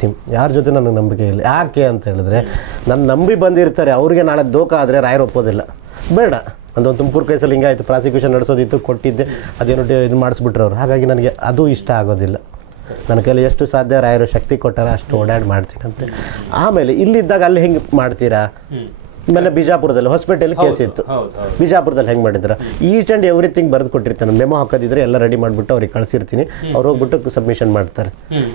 Theme ಯಾರ ಜೊತೆ ನನಗೆ ನಂಬಿಕೆ ಇಲ್ಲ? ಯಾಕೆ ಅಂತ ಹೇಳಿದ್ರೆ ನನ್ನ ನಂಬಿ ಬಂದಿರ್ತಾರೆ, ಅವ್ರಿಗೆ ನಾಳೆ ದೋಖ ಆದರೆ ರಾಯರು ಒಪ್ಪೋದಿಲ್ಲ. ಬೇಡ. ಅಂದೊಂದು ತುಮಕೂರು ಕೇಸಲ್ಲಿ ಹಿಂಗಾಯಿತು ಪ್ರಾಸಿಕ್ಯೂಷನ್ ನಡೆಸೋದಿತ್ತು, ಕೊಟ್ಟಿದ್ದೆ, ಅದೇನು ಇದು ಮಾಡಿಸ್ಬಿಟ್ರು ಅವ್ರು ಹಾಗಾಗಿ ನನಗೆ ಅದು ಇಷ್ಟ ಆಗೋದಿಲ್ಲ. ನನ್ನ ಕೈಲಿ ಎಷ್ಟು ಸಾಧ್ಯ ರಾಯರು ಶಕ್ತಿ ಕೊಟ್ಟಾರ ಅಷ್ಟು ಓಡಾಡಿ ಮಾಡ್ತೀನಂತೆ ಆಮೇಲೆ ಇಲ್ಲಿದ್ದಾಗ ಅಲ್ಲಿ ಹೆಂಗೆ ಮಾಡ್ತೀರಾ? ಆಮೇಲೆ ಬಿಜಾಪುರದಲ್ಲಿ ಹಾಸ್ಪಿಟಲ್ ಕೇಸ್ ಇತ್ತು. ಬಿಜಾಪುರದಲ್ಲಿ ಹೆಂಗೆ ಮಾಡಿದ್ರ? ಈಚ್ ಆ್ಯಂಡ್ ಎವ್ರಿಥಿಂಗ್ ಬರೆದು ಕೊಟ್ಟಿರ್ತಾನೆ ಮೆಮೊ ಹಾಕೋದಿದ್ರೆ ಎಲ್ಲ ರೆಡಿ ಮಾಡಿಬಿಟ್ಟು ಅವ್ರಿಗೆ ಕಳಿಸಿರ್ತೀನಿ. ಅವ್ರು ಹೋಗ್ಬಿಟ್ಟು ಸಬ್ಮಿಷನ್ ಮಾಡ್ತಾರೆ.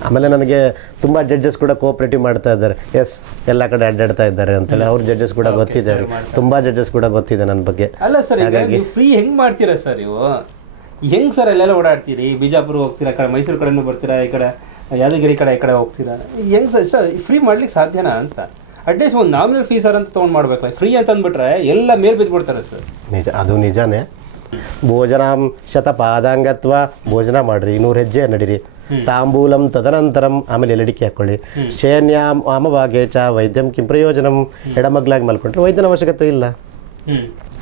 ಆಮೇಲೆ ನನಗೆ ತುಂಬ ಜಡ್ಜಸ್ ಕೂಡ ಕೋಆಪ್ರೇಟಿವ್ ಮಾಡ್ತಾ ಇದ್ದಾರೆ. ಎಸ್ ಎಲ್ಲ ಕಡೆ ಅಡ್ಡಾಡ್ತಾ ಇದ್ದಾರೆ ಅಂತೇಳಿ ಅವ್ರ ಜಡ್ಜಸ್ ಕೂಡ ಗೊತ್ತಿದೆ ತುಂಬಾ ಜಡ್ಜಸ್ ಕೂಡ ಗೊತ್ತಿದೆ ನನ್ನ ಬಗ್ಗೆ. ಅಲ್ಲ ಸರ್ ಹಾಗಾಗಿ ಫ್ರೀ ಹೆಂಗ್ ಮಾಡ್ತೀರಾ ಸರ್ ನೀವು? ಹೆಂಗ್ ಸರ್ ಎಲ್ಲೆಲ್ಲ ಓಡಾಡ್ತೀರಿ? ಬಿಜಾಪುರ ಹೋಗ್ತೀರಾ ಕಡೆ ಮೈಸೂರು ಕಡೆನೂ ಬರ್ತೀರಾ ಈ ಕಡೆ ಯಾದಗಿರಿ ಕಡೆ ಈ ಕಡೆ ಹೋಗ್ತೀರಾ? ಹೆಂಗ್ ಸರ್ ಸರ್ ಫ್ರೀ ಮಾಡ್ಲಿಕ್ಕೆ ಸಾಧ್ಯನಾ ಅಂತ? ಅಟ್ಲೀಸ್ಟ್ ಒಂದು ನಾಮಿನಲ್ ಫೀಸ್ ಅಂತ ತೊಗೊಂಡು ಮಾಡ್ಬೇಕು. ಫ್ರೀ ಅಂತ ಅಂದ್ಬಿಟ್ರೆ ಎಲ್ಲ ಮೇಲ್ ಬಿದ್ಬಿಡ್ತಾರೆ ಸರ್. ನಿಜ ಅದು ನಿಜಾನೇ. ಭೋಜನಾಂ ಶತಪಾದಾಂಗತ್ವ ಭೋಜನ ಮಾಡ್ರಿ ಇನ್ನೂರು ಹೆಜ್ಜೆ ನಡೀರಿ. ತಾಂಬೂಲಂ ತದನಂತರಂ ಆಮೇಲೆ ಎಲಡಿಕೆ ಹಾಕೊಳ್ಳಿ. ಶೇನ್ಯಾಮ್ ಆಮವಾಗೆ ಚ ವೈದ್ಯಂ ಕಿಂ ಪ್ರಯೋಜನಂ. ಎಡಮಗ್ಲಾಗಿ ಮಲ್ಕೊಂಡ್ರೆ ವೈದ್ಯನ ಅವಶ್ಯಕತೆ ಇಲ್ಲ.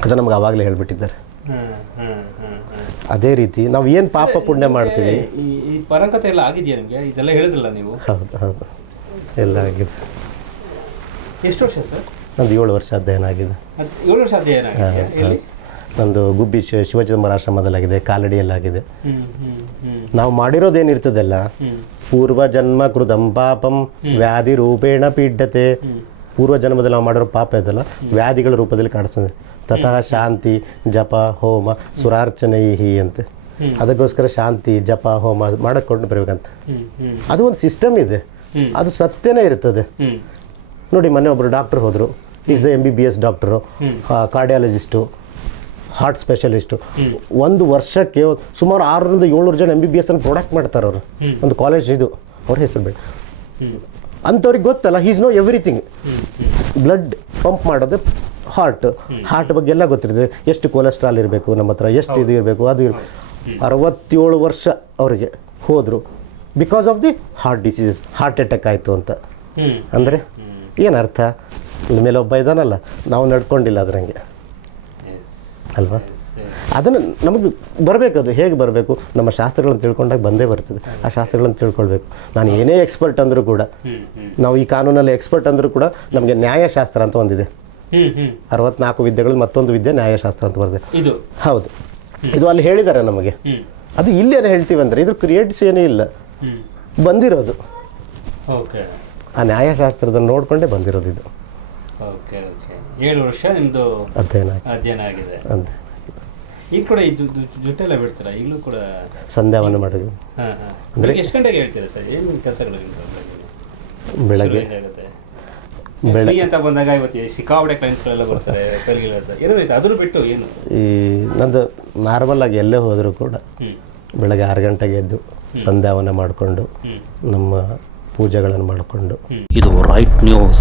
ಅದು ನಮ್ಗೆ ಆವಾಗಲೇ ಹೇಳ್ಬಿಟ್ಟಿದ್ದಾರೆ. ಅದೇ ರೀತಿ ನಾವು ಏನು ಪಾಪ ಪುಣ್ಯ ಮಾಡ್ತೀವಿ? ಈ ಪರಂಕತೆ ಎಲ್ಲ ಆಗಿದೆಯಾ ನಿಮಗೆ? ಇದೆಲ್ಲ ಹೇಳಿದ್ರಲ್ಲ ನೀವು? ಹೌದು ಹೌದು. ಎಲ್ಲ ಆಗಿದೆ. ಎಷ್ಟು ವರ್ಷ ಸರ್? ನಂದು ಏಳು ವರ್ಷ ಅಧ್ಯಯನ ಆಗಿದೆ. ಏಳು ವರ್ಷ ಅಧ್ಯಯನ ನಂದು ಗುಬ್ಬಿ ಶಿವಚಿದಂಬರ ಶಿವಚಂದ್ರ ಆಶ್ರಮದಲ್ಲಾಗಿದೆ ಕಾಲಡಿಯಲ್ಲಾಗಿದೆ. ನಾವು ಮಾಡಿರೋದೇನಿರ್ತದಲ್ಲ ಪೂರ್ವ ಜನ್ಮ ಕೃತಂ ಪಾಪಂ ವ್ಯಾಧಿ ರೂಪೇಣ ಪೀಡ್ಯತೆ. ಪೂರ್ವ ಜನ್ಮದಲ್ಲಿ ನಾವು ಮಾಡಿರೋ ಪಾಪ ಇದೆಲ್ಲ ವ್ಯಾಧಿಗಳ ರೂಪದಲ್ಲಿ ಕಾಣಿಸ್ತದೆ. ತಥಾ ಶಾಂತಿ ಜಪ ಹೋಮ ಸುರಾರ್ಚನೈಹಿ ಅಂತ. ಅದಕ್ಕೋಸ್ಕರ ಶಾಂತಿ ಜಪ ಹೋಮ ಮಾಡಕೊಂಡು ಬರಬೇಕಂತ. ಅದು ಒಂದು ಸಿಸ್ಟಮ್ ಇದೆ. ಅದು ಸತ್ಯನೇ ಇರ್ತದೆ. ನೋಡಿ ಮೊನ್ನೆ ಒಬ್ಬರು ಡಾಕ್ಟರ್ ಹೋದರು. Is M B B S doctor cardiologist heart specialist ಒಂದು ವರ್ಷಕ್ಕೆ ಸುಮಾರು ಆರರಿಂದ ಏಳ್ನೂರು ಜನ ಎಂ ಬಿ ಬಿ ಎಸ್ ಅನ್ನು ಪ್ರೊಡಕ್ಟ್ ಮಾಡ್ತಾರೆ ಅವರು. ಒಂದು ಕಾಲೇಜ್ ಇದು. ಅವ್ರ ಹೆಸರು ಬೇಡ. ಅಂಥವ್ರಿಗೆ ಗೊತ್ತಲ್ಲ he's know everything blood pump ಮಾಡೋದು ಹಾರ್ಟ್ ಹಾರ್ಟ್ ಬಗ್ಗೆ ಎಲ್ಲ ಗೊತ್ತಿರ್ತದೆ ಎಷ್ಟು ಕೊಲೆಸ್ಟ್ರಾಲ್ ಇರಬೇಕು ನಮ್ಮ ಹತ್ರ ಎಷ್ಟು ಇದು ಇರಬೇಕು ಅದು ಇರಬೇಕು. ಅರವತ್ತೇಳು ವರ್ಷ ಅವರಿಗೆ ಹೋದರು. Because of the heart diseases heart attack ಆಯಿತು ಅಂತ. ಅಂದರೆ? ಏನು ಅರ್ಥ? ಇಲ್ಲಿ ಮೇಲೆ ಒಬ್ಬ ಇದ್ದಾನಲ್ಲ ನಾವು ನಡ್ಕೊಂಡಿಲ್ಲ ಅದ್ರಂಗೆ. ಅಲ್ವಾ? ಅದನ್ನು ನಮಗೆ ಬರಬೇಕು ಅದು ಹೇಗೆ ಬರಬೇಕು? ನಮ್ಮ ಶಾಸ್ತ್ರಗಳನ್ನು ತಿಳ್ಕೊಂಡಾಗ ಬಂದೇ ಬರ್ತದೆ. ಆ ಶಾಸ್ತ್ರಗಳನ್ನು ತಿಳ್ಕೊಳ್ಬೇಕು. ನಾನು ಏನೇ ಎಕ್ಸ್ಪರ್ಟ್ ಅಂದರೂ ಕೂಡ ನಾವು ಈ ಕಾನೂನಲ್ಲಿ ಎಕ್ಸ್ಪರ್ಟ್ ಅಂದರೂ ಕೂಡ ನಮಗೆ ನ್ಯಾಯಶಾಸ್ತ್ರ ಅಂತ ಒಂದಿದೆ. ಅರವತ್ನಾಲ್ಕು ವಿದ್ಯೆಗಳು ಮತ್ತೊಂದು ವಿದ್ಯೆ ನ್ಯಾಯಶಾಸ್ತ್ರ ಅಂತ ಬರ್ತದೆ. ಇದು. ಹೌದು. ಇದು ಅಲ್ಲಿ ಹೇಳಿದ್ದಾರೆ ನಮಗೆ. ಅದು ಇಲ್ಲೇನು ಹೇಳ್ತೀವಿ ಅಂದರೆ ಇದು ಕ್ರಿಯೇಟ್ಸ್ ಏನೂ ಇಲ್ಲ. ಬಂದಿರೋದು. ಓಕೆ. ಆ ನ್ಯಾಯಶಾಸ್ತ್ರದಲ್ಲಿ ನೋಡಿಕೊಂಡೇ ಬಂದಿರೋದು ಇದು. Okay okay. ಏಳು ವರ್ಷ ನಿಮ್ಮದು ಅಧ್ಯಯನ ಅಧ್ಯಯನ ಆಗಿದೆ. ಅಂತ ಈಗ ಕೂಡ ಇದು ಜು- ಜು- ಬಿಡ್ತೀರಾ? ಈಗಲೂ ಕೂಡ ಸಂಧ್ಯಾವನ ಮಾಡಿದ್ವಿ. ಹಾಂ ಹಾ. ಅಂದರೆ ಎಷ್ಟು ಗಂಟೆಗೆ ಹೇಳ್ತೀರಾ ಸರ್? ಏನು ಕೆಲಸಗಳು ಬೆಳಗ್ಗೆ. ಆಗುತ್ತೆ ಬೆಳ- ಅಂತ ಬಂದಾಗ ಇವತ್ತು ಸಿಕ್ಕಾಪಟ್ಟೆ ಕ್ಲೈಂಟ್ಸ್ಗಳೆಲ್ಲ ಬರ್ತಾರೆ ಏನೋ ಐತೆ ಅದ್ರ ಬಿಟ್ಟು ಏನು? ಈ ನಂದು ನಾರ್ಮಲ್ ಆಗಿ ಎಲ್ಲೇ ಹೋದರೂ ಕೂಡ ಬೆಳಗ್ಗೆ ಆರು ಗಂಟೆಗೆ ಎದ್ದು ಸಂಧ್ಯಾವನ ಮಾಡಿಕೊಂಡು ನಮ್ಮ ಪೂಜೆಗಳನ್ನು ಮಾಡಿಕೊಂಡು. ಇದು ರೈಟ್ ನ್ಯೂಸ್